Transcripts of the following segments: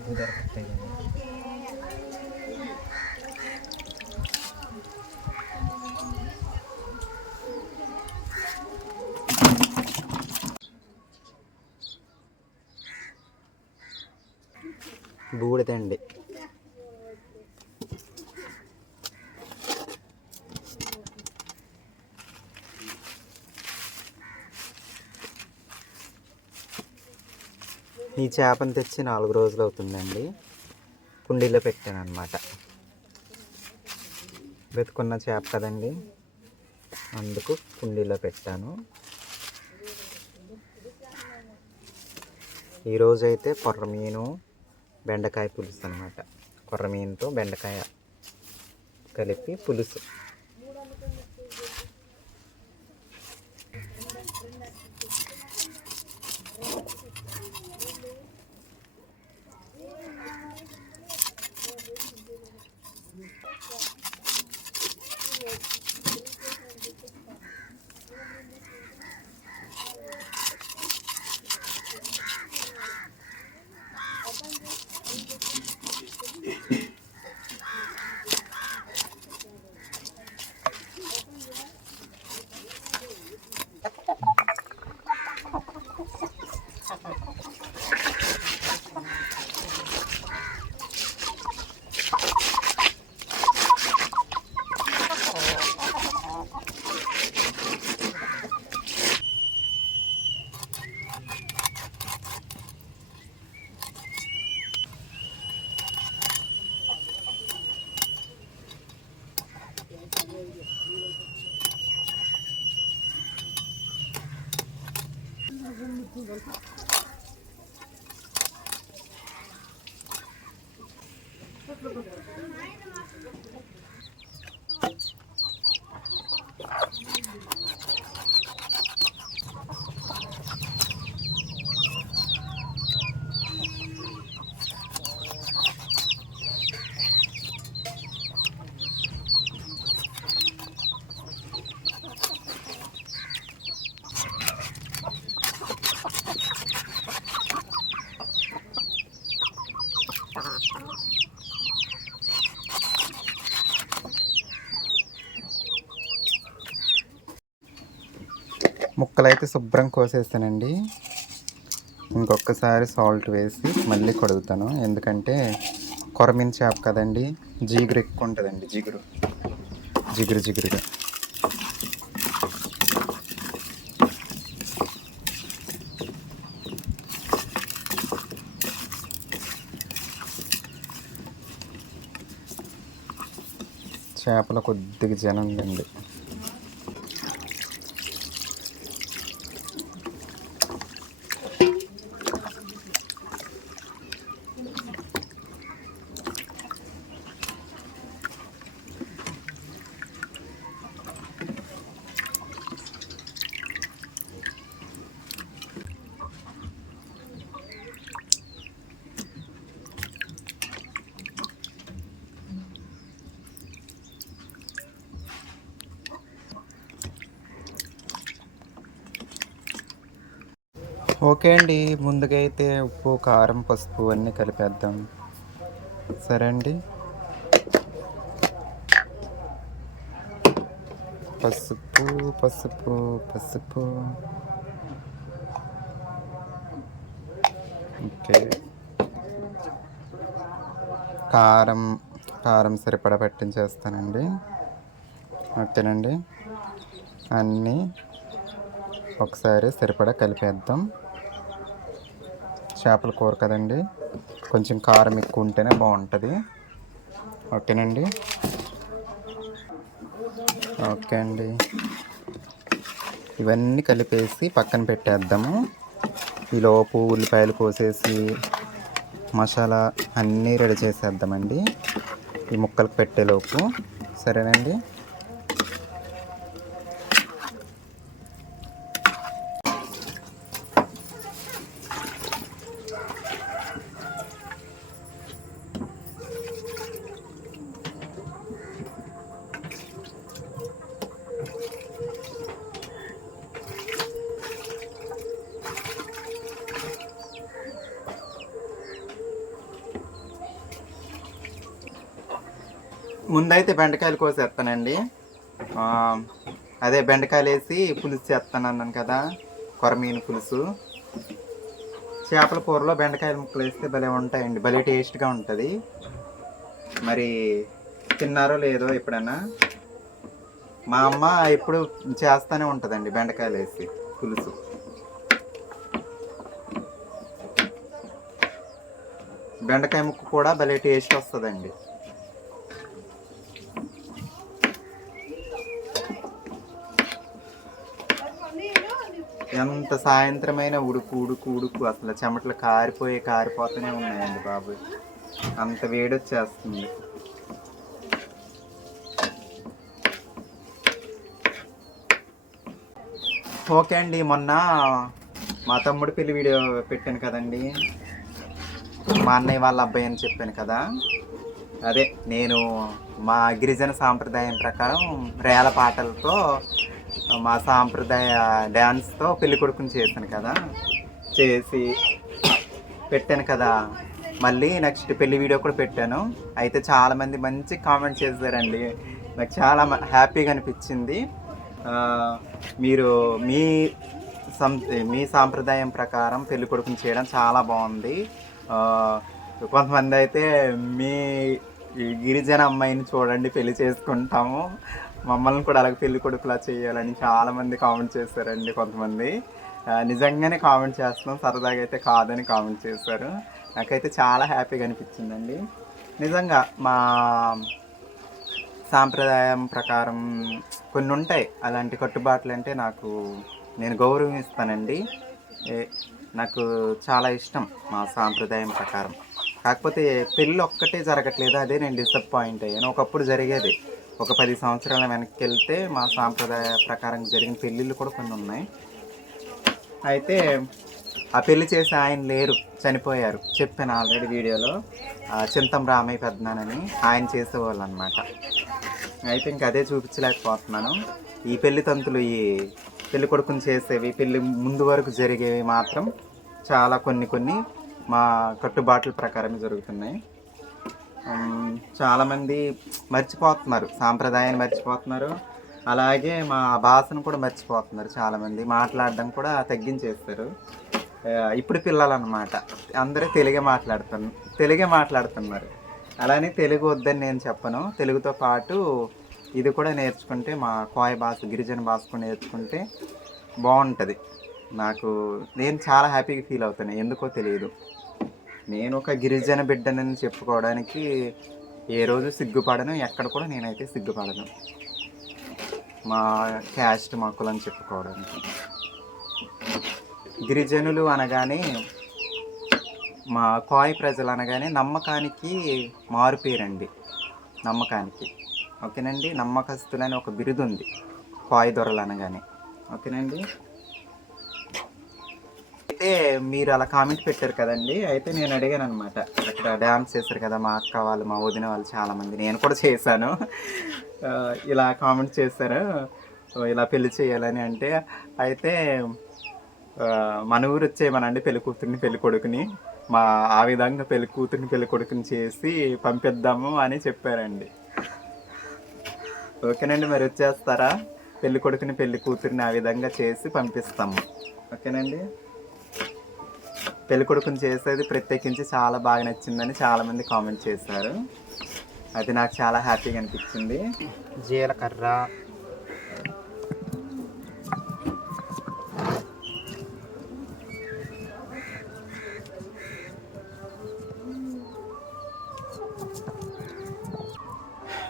കുതിർത്തിട്ട് ഭൂടത്തുണ്ട് ఈ చేపను తెచ్చి నాలుగు రోజులు అవుతుందండి. కుండీలో పెట్టాను అనమాట వెతుకున్న చేప కదండి. అందుకు కుండీలో పెట్టాను. ఈరోజైతే కొర్రమీను బెండకాయ పులుసు అనమాట కొర్రమీనుతో బెండకాయ కలిపి పులుసు. ముక్కలైతే శుభ్రం కోసేస్తానండి. ఇంకొకసారి సాల్ట్ వేసి మళ్ళీ కడుగుతాను. ఎందుకంటే కొరమీన చేప కదండి జిగురు ఎక్కువ ఉంటుందండి జిగురు. జిగురు జిగురుగా. చేపల కొద్దిగా జనం ఉందండి ఓకే అండి. ముందుగా అయితే ఉప్పు కారం పసుపు అన్నీ కలిపేద్దాం. సరే అండి పసుపు పసుపు పసుపు. ఓకే. కారం కారం సరిపడా పట్టించేస్తానండి. ఓకేనండి. అన్నీ ఒకసారి సరిపడా కలిపేద్దాం. చేపల కూర కదండి. కొంచెం కారం ఎక్కువ ఉంటేనే బాగుంటుంది. ఓకేనండి. ఓకే అండి. ఇవన్నీ కలిపేసి పక్కన పెట్టేద్దాము. ఈలోపు ఉల్లిపాయలు కోసేసి మసాలా అన్నీ రెడీ చేసేద్దామండి. ఈ ముక్కలకు పెట్టేలోపు సరేనండి. ముందైతే బెండకాయలు కోసేస్తానండి అదే బెండకాయలు వేసి పులుసు చేస్తాను అన్నాను కదా కొరమీను పులుసు. చేపల కూరలో బెండకాయల ముక్కలు వేస్తే భలే ఉంటాయండి భలే టేస్ట్గా ఉంటుంది. మరి తిన్నారో లేదో ఎప్పుడైనా మా అమ్మ ఎప్పుడు చేస్తూనే ఉంటుందండి బెండకాయలు వేసి పులుసు. బెండకాయ ముక్క కూడా భలే టేస్ట్ వస్తుందండి. ఎంత సాయంత్రమైన ఉడుకు ఉడుకు ఉడుకు. అసలు చెమటలు కారిపోయి కారిపోతూనే ఉన్నాయండి బాబు. అంత వేడొచ్చేస్తుంది. ఓకే అండి మొన్న మా తమ్ముడు పెళ్ళి వీడియో పెట్టాను కదండి. మా అన్నయ్య వాళ్ళ అబ్బాయి అని చెప్పాను కదా. అదే నేను మా గిరిజన సాంప్రదాయం ప్రకారం రేల పాటలతో మా సాంప్రదాయ డ్యాన్స్తో పెళ్ళి కొడుకుని చేశాను కదా. చేసి పెట్టాను కదా. మళ్ళీ నెక్స్ట్ పెళ్ళి వీడియో కూడా పెట్టాను. అయితే చాలామంది మంచి కామెంట్ చేశారండి. నాకు చాలా మ- హ్యాపీగా అనిపించింది. మీరు మీ సం మీ సాంప్రదాయం ప్రకారం పెళ్ళి కొడుకుని చేయడం చాలా బాగుంది. కొంతమంది అయితే మీ గిరిజన అమ్మాయిని చూడండి పెళ్ళి చేసుకుంటాము. మమ్మల్ని కూడా అలాగే పెళ్ళి కొడుకులా చేయాలని చాలామంది కామెంట్ చేశారండి కొంతమంది. నిజంగానే కామెంట్ చేస్తున్నాం సరదాగా అయితే కాదని కామెంట్ చేశారు. నాకైతే చాలా హ్యాపీగా అనిపించిందండి. నిజంగా మా సాంప్రదాయం ప్రకారం కొన్ని ఉంటాయి అలాంటి కట్టుబాట్లు అంటే నాకు నేను గౌరవం ఇస్తానండి నాకు చాలా ఇష్టం మా సాంప్రదాయం ప్రకారం. కాకపోతే పెళ్ళి ఒక్కటే జరగట్లేదు అదే నేను డిసప్పాయింట్ అయ్యాను. ఒకప్పుడు జరిగేది. ఒక పది సంవత్సరాల వెనక్కి వెళ్తే మా సాంప్రదాయ ప్రకారం జరిగిన పెళ్ళిళ్ళు కూడా కొన్ని ఉన్నాయి. అయితే ఆ పెళ్ళి చేసే ఆయన లేరు చనిపోయారు చెప్పాను ఆల్రెడీ వీడియోలో. చింతం రామయ్య పెద్దనానని ఆయన చేసేవాళ్ళు అనమాట అయితే ఇంక అదే చూపించలేకపోతున్నాను. ఈ పెళ్ళి తంతులు ఈ పెళ్ళి కొడుకుని చేసేవి పెళ్ళి ముందు వరకు జరిగేవి మాత్రం చాలా కొన్ని కొన్ని మా కట్టుబాట్ల ప్రకారమే జరుగుతున్నాయి. చాలామంది మర్చిపోతున్నారు. సాంప్రదాయాన్ని మర్చిపోతున్నారు. అలాగే మా భాషను కూడా మర్చిపోతున్నారు చాలామంది. మాట్లాడడం కూడా తగ్గించేస్తారు. ఇప్పుడు పిల్లలన్నమాట అందరూ తెలుగే మాట్లాడుతున్నారు తెలుగే మాట్లాడుతున్నారు. అలానే తెలుగు వద్దని నేను చెప్పను. తెలుగుతో పాటు ఇది కూడా నేర్చుకుంటే మా కోయ భాష గిరిజన భాష కూడా నేర్చుకుంటే బాగుంటుంది. నాకు నేను చాలా హ్యాపీగా ఫీల్ అవుతాను ఎందుకో తెలియదు. నేను ఒక గిరిజన బిడ్డనని చెప్పుకోవడానికి ఏ రోజు సిగ్గుపడను ఎక్కడ కూడా నేనైతే సిగ్గుపడను. మా క్యాస్ట్ మా కులం చెప్పుకోవడానికి. గిరిజనులు అనగానే మా కోయ ప్రజలు అనగానే నమ్మకానికి మారుపేరండి నమ్మకానికి. ఓకేనండి? నమ్మకస్తులని ఒక బిరుదు ఉంది కోయ దొరలు అనగానే. ఓకేనండి? అయితే మీరు అలా కామెంట్ పెట్టారు కదండి. అయితే నేను అడిగాను అనమాట అక్కడ డ్యాన్స్ చేశారు కదా మా అక్క వాళ్ళు మా వదిన వాళ్ళు చాలామంది నేను కూడా చేశాను. ఇలా కామెంట్ చేశారు. ఇలా పెళ్ళి చేయాలని అంటే అయితే మన ఊరు వచ్చేయమనండి పెళ్ళి కూతుర్ని పెళ్ళి కొడుకుని. మా ఆ విధంగా పెళ్ళి కూతుర్ని పెళ్ళి కొడుకుని చేసి పంపిద్దాము అని చెప్పారండి. ఓకేనండి మరి వచ్చేస్తారా? పెళ్ళి కొడుకుని పెళ్ళి కూతురిని ఆ విధంగా చేసి పంపిస్తాము. ఓకేనండి? పెళ్ళి కొడుకుని చేసేది ప్రత్యేకించి చాలా బాగా నచ్చిందని చాలామంది కామెంట్ చేశారు. అది నాకు చాలా హ్యాపీగా అనిపించింది. జీలకర్ర.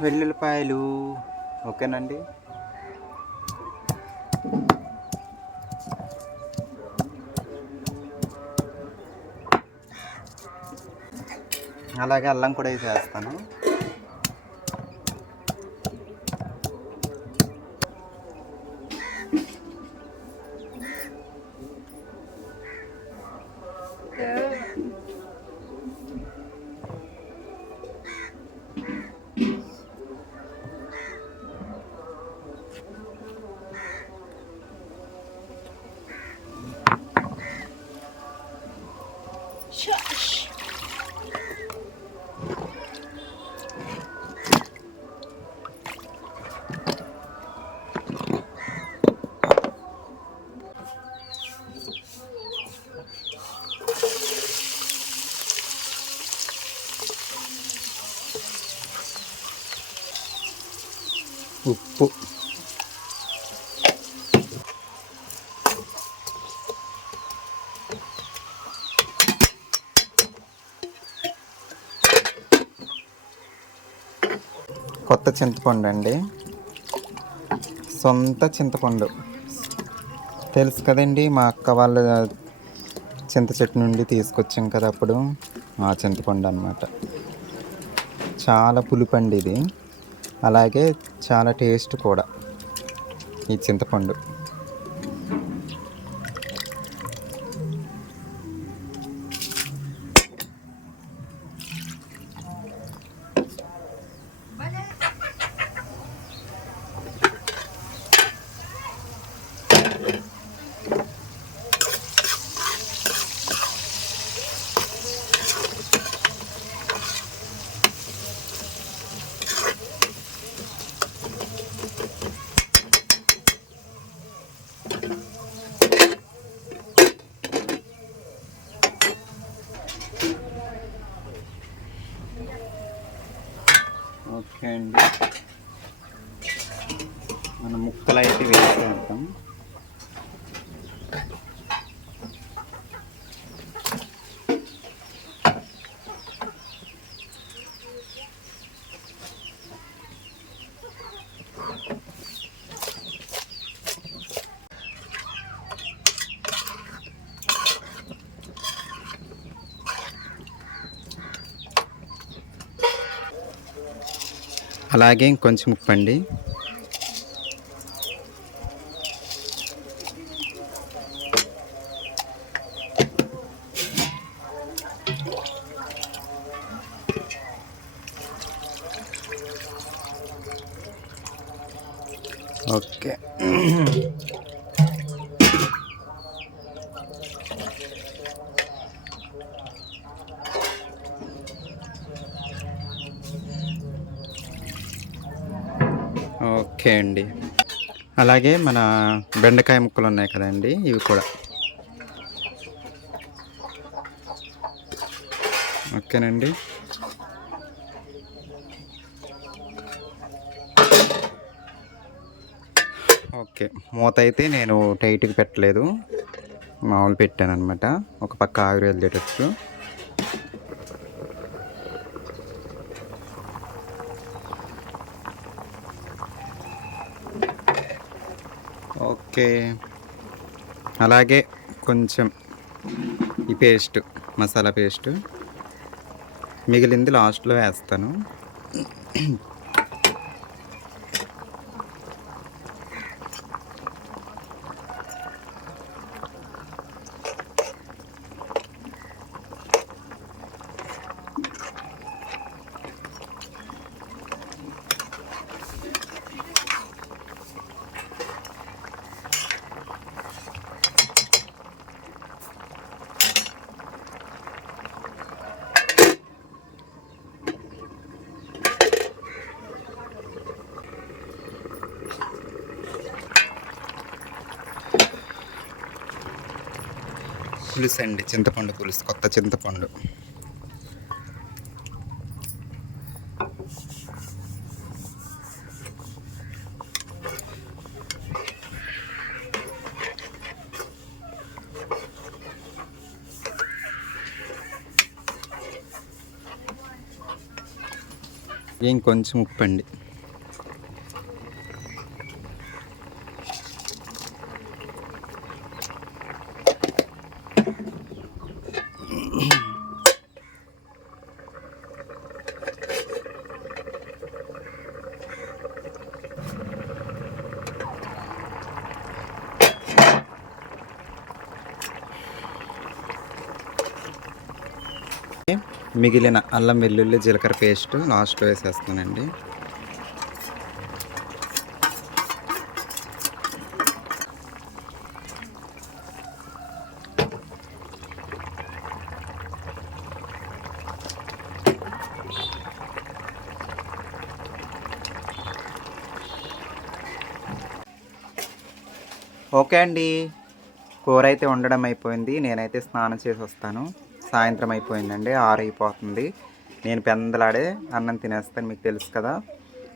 వెల్లుల్లిపాయలు. ఓకేనండి? అలాగే అల్లం కూడా వేసేస్తాను కొత్త చింతపండు అండి. సొంత చింతపండు. తెలుసు కదండి మా అక్క వాళ్ళ చింత చెట్టు నుండి తీసుకొచ్చాం కదా అప్పుడు ఆ చింతపండు అనమాట చాలా పులుపండి ఇది. అలాగే చాలా టేస్ట్ కూడా ఈ చింతపండు ఓకే అండి మన ముక్కలు అయితే వేసేద్దాం అలాగే ఇంకొంచెం ఉప్పు అండి ఓకే ఓకే అండి. అలాగే మన బెండకాయ ముక్కలు ఉన్నాయి కదండి ఇవి కూడా. ఓకేనండి. ఓకే మూత అయితే నేను టైట్గా పెట్టలేదు. మామూలు పెట్టాను అనమాట ఒక పక్క ఆవిరి వెళ్ళేటట్టు ఓకే. అలాగే కొంచెం ఈ పేస్ట్ మసాలా పేస్ట్ మిగిలింది లాస్ట్లో వేస్తాను. పులుసు అండి చింతపండు పులుసు కొత్త చింతపండు. ఇంకొంచెం ఉప్పు అండి మిగిలిన అల్లం వెల్లుల్లి జీలకర్ర పేస్ట్ లాస్ట్లో వేసేస్తానండి ఓకే అండి. కూర అయితే ఉండడం అయిపోయింది. నేనైతే స్నానం చేసి వస్తాను. సాయంత్రం అయిపోయిందండి ఆరు అయిపోతుంది. నేను పెందలాడే అన్నం తినేస్తాను మీకు తెలుసు కదా.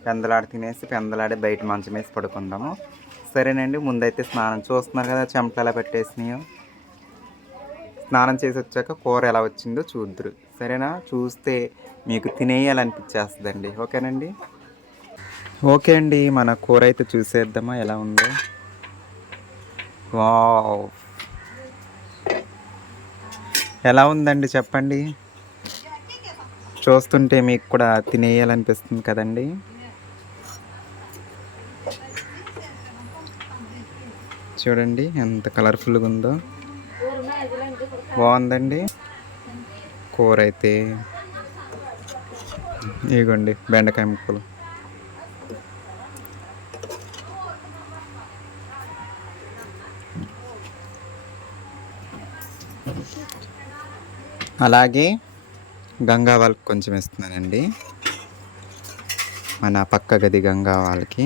పెందలాడి తినేసి పెందలాడే బయట మంచం వేసి పడుకుందాము. సరేనండి ముందైతే స్నానం. చూస్తున్నారు కదా చెమటలు ఎలా పెట్టేసినాయో. స్నానం చేసి వచ్చాక కూర ఎలా వచ్చిందో చూద్దరు. సరేనా? చూస్తే మీకు తినేయాలనిపించేస్తుందండి. ఓకేనండి? ఓకే అండి మన కూర అయితే చూసేద్దామా ఎలా ఉందో. వావ్! ఎలా ఉందండి చెప్పండి? చూస్తుంటే మీకు కూడా తినేయాలనిపిస్తుంది కదండి. చూడండి ఎంత కలర్ఫుల్గా ఉందో. బాగుందండి. కూర అయితే ఇగోండి బెండకాయ ముక్కలు. అలాగే గంగా వాళ్ళకి కొంచెం ఇస్తున్నానండి మన పక్క గది గంగా వాళ్ళకి.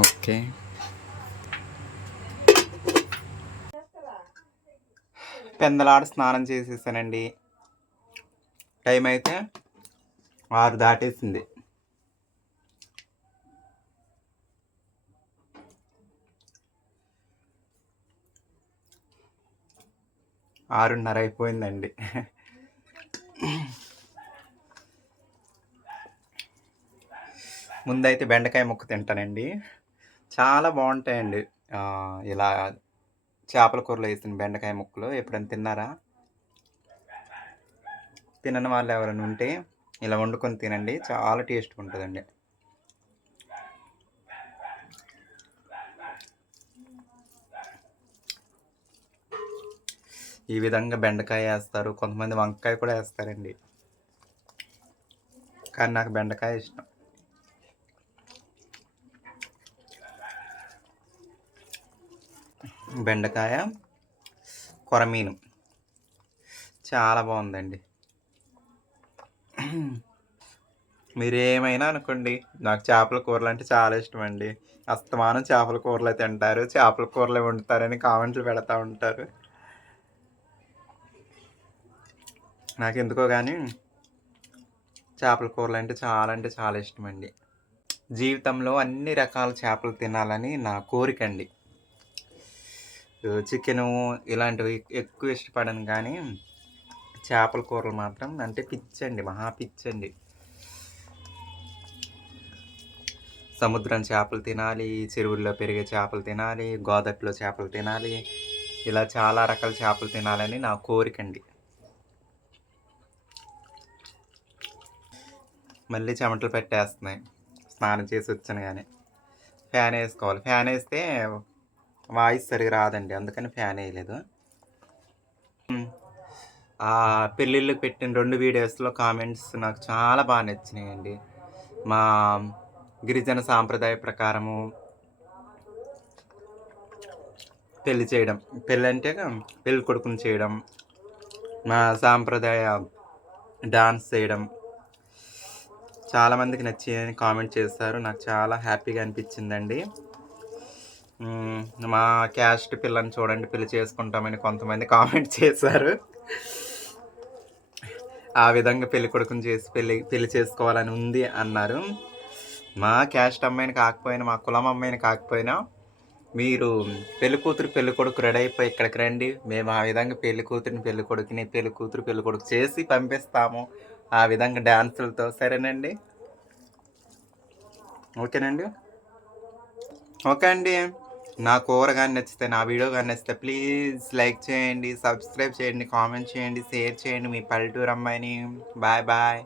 ఓకే. పెందలాడ స్నానం చేసేసానండి. టైం అయితే ఆరు దాటేసింది. ఆరున్నర అయిపోయిందండి. ముందైతే బెండకాయ ముక్క తింటానండి. చాలా బాగుంటాయండి. ఇలా చేపల కూరలో వేసిన బెండకాయ ముక్కలు ఎప్పుడైనా తిన్నారా? తినని వాళ్ళు ఎవరైనా ఉంటే ఇలా వండుకొని తినండి. చాలా టేస్ట్ ఉంటుందండి. ఈ విధంగా బెండకాయ వేస్తారు. కొంతమంది వంకాయ కూడా వేస్తారండి. కానీ నాకు బెండకాయ ఇష్టం. బెండకాయ కొరమీను చాలా బాగుందండి. మీరు ఏమైనా అనుకోండి నాకు చేపల కూరలు అంటే చాలా ఇష్టం అండి అస్తమానం చేపల కూరలు తింటారు చేపల కూరలు వండుతారని కామెంట్లు పెడతా ఉంటారు. నాకు ఎందుకో కానీ చేపల కూరలు అంటే చాలా అంటే చాలా ఇష్టం అండి జీవితంలో అన్ని రకాల చేపలు తినాలని నా కోరిక అండి చికెను ఇలాంటివి ఎక్కువ ఇష్టపడను కానీ చేపల కూరలు మాత్రం అంటే పిచ్చండి మహా పిచ్చండి. సముద్రం చేపలు తినాలి చెరువుల్లో పెరిగే చేపలు తినాలి గోదట్లో చేపలు తినాలి ఇలా చాలా రకాల చేపలు తినాలని నా కోరిక అండి మళ్ళీ చెమటలు పెట్టేస్తున్నాయి. స్నానం చేసి వచ్చాను కానీ. ఫ్యాన్ వేసుకోవాలి. ఫ్యాన్ వేస్తే వాయిస్ సరిగా రాదండి. అందుకని ఫ్యాన్ వేయలేదు. ఆ పెళ్ళిళ్ళకి పెట్టిన రెండు వీడియోస్లో కామెంట్స్ నాకు చాలా బాగా నచ్చినాయండి. మా గిరిజన సాంప్రదాయ ప్రకారము పెళ్ళి చేయడం పెళ్ళి అంటే పెళ్ళి కొడుకుని చేయడం మా సాంప్రదాయ డాన్స్ చేయడం చాలామందికి నచ్చిందని కామెంట్ చేశారు. నాకు చాలా హ్యాపీగా అనిపించిందండి. మా క్యాస్ట్ పిల్లని చూడండి పెళ్ళి చేసుకుంటామని కొంతమంది కామెంట్ చేశారు. ఆ విధంగా పెళ్ళి కొడుకుని చేసి పెళ్ళి పెళ్ళి చేసుకోవాలని ఉంది అన్నారు. మా క్యాస్ట్ అమ్మాయిని కాకపోయినా మా కులం అమ్మాయిని కాకపోయినా మీరు పెళ్ళి కూతురు పెళ్ళి కొడుకు రెడీ అయిపోయి ఇక్కడికి రండి. మేము ఆ విధంగా పెళ్ళి కూతురిని పెళ్ళి కొడుకుని పెళ్ళి కూతురు పెళ్ళి కొడుకు చేసి పంపిస్తాము. ఆ విధంగా డ్యాన్సులతో సరేనండి? ఓకేనండి? ఓకే అండి. నా కూర కానీ నచ్చితే నా వీడియో కానీ నచ్చితే ప్లీజ్ లైక్ చేయండి సబ్స్క్రైబ్ చేయండి కామెంట్ చేయండి షేర్ చేయండి మీ పల్లెటూరు అమ్మాయిని. Bye bye.